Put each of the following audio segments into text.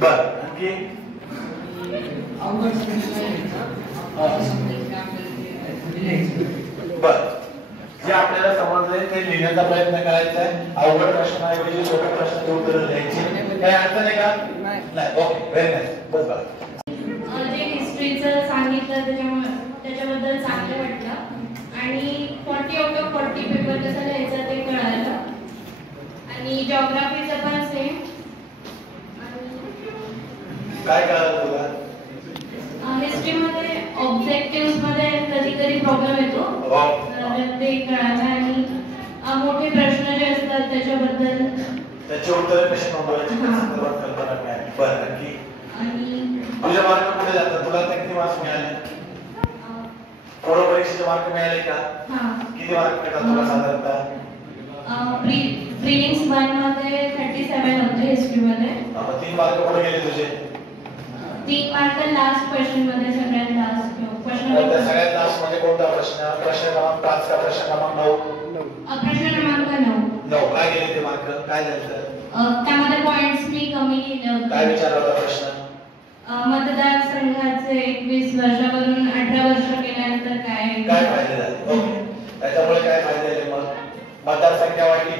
बर आणखी बर जे आपल्याला समजले ते लिहिण्याचा प्रयत्न करायचा आहे. अवघड प्रश्नाऐवजी सोप्या प्रश्नाची उत्तरं द्यायची. काही अडचण आहे का? नाही. Okay, very nice. बस बघा जे हिस्ट्रीचं सांगितलं त्याच्याबद्दल चांगलं वाटलं आणि 40 आउट ऑफ 40 पेपर कसं लिहायचं ते कळालं आणि जिओग्राफीचं पण सेम. काय कळालं तुला? हिस्ट्रीमध्ये ऑब्जेक्टिव्ह मध्ये कधी कधी प्रॉब्लेम येतो ते कळालं आणि मोठे प्रश्न जे असतात त्याच्याबद्दल त्याचे उत्तर कशी नोंदवायची संदर्भात कल्पना मिळाली. बरं आणखी तुझे मार्क कुठे जातात? तुला किती मार्क्स मिळाले? पूर्व परीक्षेचे मार्क मिळाले का? किती मार्क मिळतात तुला साधारणतः? प्रीलिम्स 1 मध्ये 37 होते हिस्ट्रीमध्ये. 3 मार्क कुठे गेले तुझे? 3 मार्क लास्ट क्वेश्चन मध्ये सगळ्यात लास्ट क्वेश्चन. सगळ्यात लास्ट मध्ये कोणता प्रश्न? प्रश्न क्रमांक 5 का प्रश्न क्रमांक 9? प्रश्न क्रमांक 9. काय गेले ते मार्क? काय झालं? त्यामध्ये पॉइंट्स मी कमी लिहिले होते. काय विचारला होता प्रश्न? मतदारसंघाचे 21 वर्षावरून 18 वर्ष केल्यानंतर काय फायदे झाले? त्याच्यामुळे काय फायदे झाले? मग मतदारसंख्या वाढली,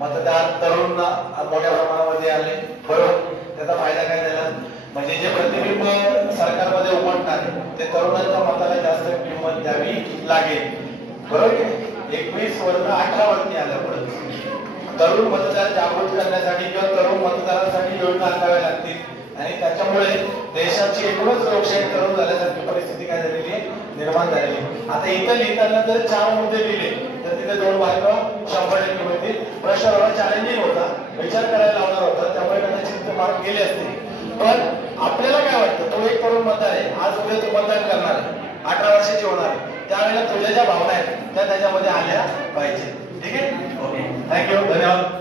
मतदार तरुण मोठ्या प्रमाणामध्ये आले. बरोबर. त्याचा फायदा काय झाला? म्हणजे जे प्रतिबिंब सरकारमध्ये उमटणार ते तरुणांच्या मताला जास्त किंमत द्यावी लागेल. बरोबर. 21 वरून 18 वरती आल्यामुळे तरुण मतदार जागृत करण्यासाठी किंवा तरुण मतदारांसाठी योजना आखाव्या लागतील आणि त्याच्यामुळे देशाची एकूणच लोकशाही तरुण झाल्यासारखी परिस्थिती काय झालेली आहे? निर्माण झालेली. आता इथं लिहिताना जर 4 मुद्दे लिहिले तर तिथे 2 मार्क 100% मिळतील. प्रश्न थोडा चॅलेंजिंग होता, विचार करायला लावणार होता, त्यामुळे कदाचित ते मार्क गेले असतील. पण आपल्याला काय वाटतं? तो एक तरुण मतदार आहे, आज उद्या तो मतदान करणार आहे, 18 वर्षाची होणार आहे, त्यावेळेला तुझ्या ज्या भावना आहेत त्या त्याच्यामध्ये आल्या पाहिजे. ठीक आहे. ओके, थँक्यू, धन्यवाद.